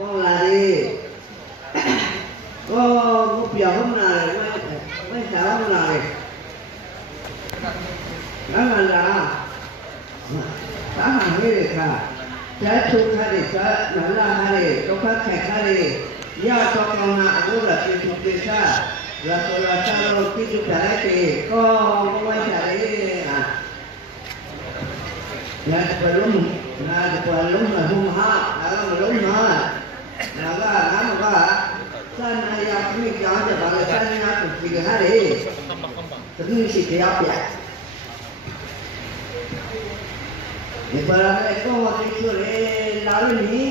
con là đi có một giờ hôm nay mấy mấy sợ hôm nay đó là là đã hàng như thế cả thế chung khai đi thế nói là khai đi có phát khai khai đi do cho con hạ cũng là chuyện thuộc đi xa là tôi là sao đâu khi chúng ta đấy thì có không ai trả đấy à là phải đúng là phải đúng là hung hạ là đúng Ya. ni Tapi mesti kaya apa Ni barang ni kau makin sur eh lalu ni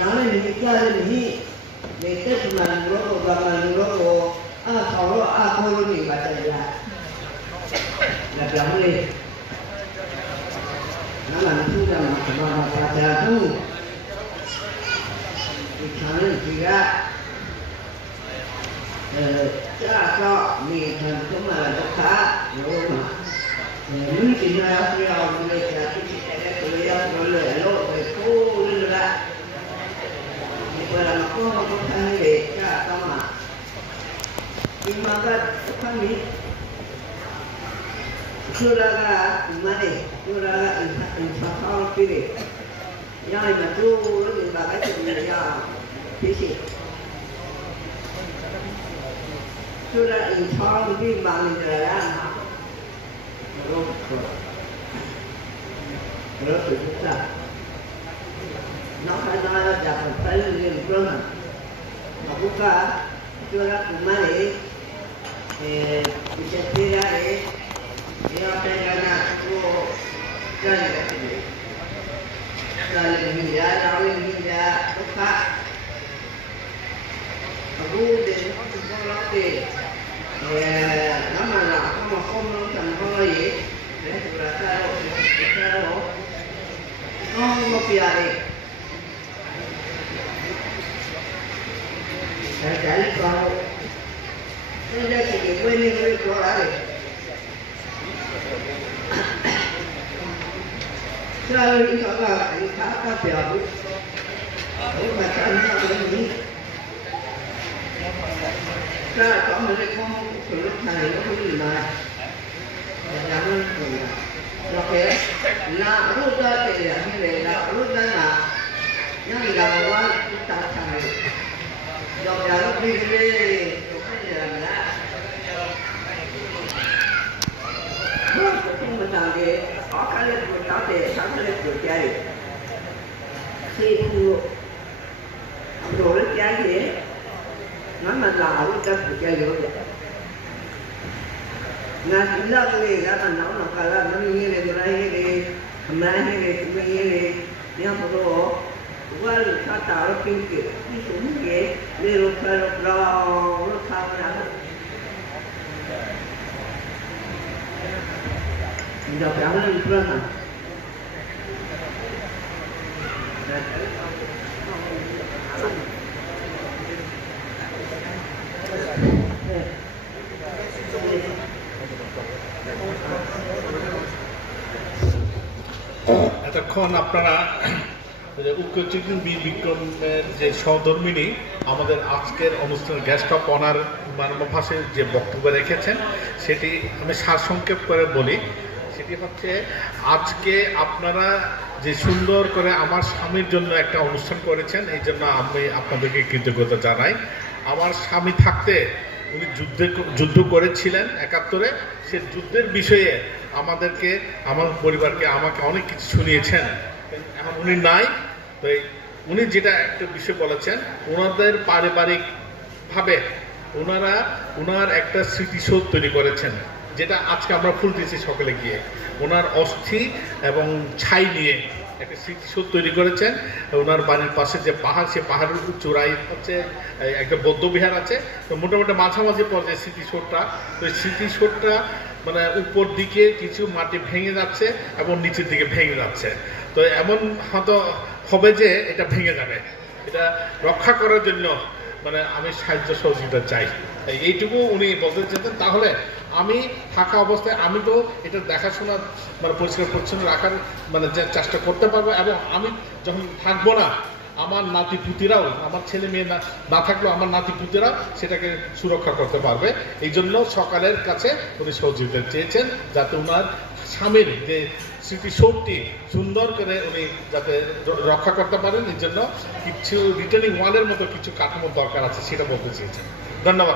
Lalu ni kaya ni Mereka cuma nunggu kau, berapa nunggu kau Ah, kau lo, ah, kau lo ni baca ni lah Nak jam ni Nama tu dah macam mana baca tu Ikan ni juga Ikan ni juga เออจ้าก็มีเงนเข้ามาแลค่ารูมาเออไม่ถึงแร้วที่เราเลยจะที่จะได้ตัวเราเลยโลกไปกู้นี่ละเวลาเราก็ต้องทำให้เกดจ้าต้องมาอีกมาก็ทั้งนี้ Suraga m ้ r e suraga i n f a k า l p i ดู y รื t u ini b a g a อย่างพิเศษ Sura İnsan bir manidara nama. Rốt ruột. Rốt ruột chúng ta. Nó phải nói là đặt phải lên liền cơ mà. Mà cũng có Sura Kumari Vicentiare Io appena nato Già ne capire Dall'Emilia, dall'Emilia, lo fa Rude, non si può thì nó mà nó mà không nó thành hơi vậy để thực là ta độ ta độ nó không có đi để trả lý nên đây chỉ quên đi quên chỗ đã đi những chỗ là anh khá ta biểu đúng mà anh khá biểu là có một cái không thì lúc này nó không gì mà làm mình thì nó thế là lúc đó thì như vậy là lúc đó là nó bị đau quá chúng ta thầy rồi là lúc đi đi cũng cái gì làm đó chúng mình làm gì có cái lên của nó thì sáng lên của chơi khi thua đồ nó gì nói mình là ở cái của chơi rồi நான் இல்லாதவே இல்லாத நான் கலா நம்ம ஏழை துறையிலே மேலே சுமையிலே ஞாபகம் உபால் காத்த அளப்பிற்கு சுமையே வேறு சாப்பிடாத இந்த பிராமணன் இப்பதான் Yeah. এতক্ষণ আপনারা উক্তচিত্র বি বিক্রমের যে সহধর্মিনী আমাদের আজকের অনুষ্ঠান গেস্ট অফ অনার মানবভাষে যে বক্তব্য রেখেছেন সেটি আমি সারসংক্ষেপ করে বলি সেটি হচ্ছে আজকে আপনারা যে সুন্দর করে আমার স্বামীর জন্য একটা অনুষ্ঠান করেছেন এই জন্য আমি আপনাদেরকে কৃতজ্ঞতা জানাই আমার স্বামী থাকতে উনি যুদ্ধে যুদ্ধ করেছিলেন একাত্তরে সে যুদ্ধের বিষয়ে আমাদেরকে আমার পরিবারকে আমাকে অনেক কিছু শুনিয়েছেন এখন উনি নাই তো উনি যেটা একটা বিষয় বলেছেন ওনাদের পারিবারিকভাবে ওনারা ওনার একটা স্মৃতিশোধ তৈরি করেছেন যেটা আজকে আমরা ফুল দিয়েছি সকলে গিয়ে ওনার অস্থি এবং ছাই নিয়ে একটা স্মৃতিশোধ তৈরি করেছেন ওনার বাড়ির পাশে যে পাহাড় সে পাহাড়ের উপর চূড়াই হচ্ছে একটা বৌদ্ধবিহার আছে তো মোটামুটি মাঝামাঝি পর্যায়ে স্মৃতিসৌধটা তো স্মৃতিসৌধটা মানে উপর দিকে কিছু মাটি ভেঙে যাচ্ছে এবং নিচের দিকে ভেঙে যাচ্ছে তো এমন হয়তো হবে যে এটা ভেঙে যাবে এটা রক্ষা করার জন্য মানে আমি সাহায্য সহযোগিতা চাই এইটুকু উনি বলতে চেতেন তাহলে আমি থাকা অবস্থায় আমি তো এটা দেখাশোনা মানে পরিষ্কার পরিচ্ছন্ন রাখার মানে চেষ্টা করতে পারবো এবং আমি যখন থাকবো না আমার নাতি পুতিরাও আমার ছেলে মেয়ে না না থাকলেও আমার নাতি পুতিরা সেটাকে সুরক্ষা করতে পারবে এই জন্য সকালের কাছে উনি সহযোগিতা চেয়েছেন যাতে ওনার স্বামীর যে স্মৃতিসৌধটি সুন্দর করে উনি যাতে রক্ষা করতে পারেন এই জন্য কিছু রিটার্নিং ওয়ালের মতো কিছু কাঠামোর দরকার আছে সেটা বলতে চেয়েছেন ধন্যবাদ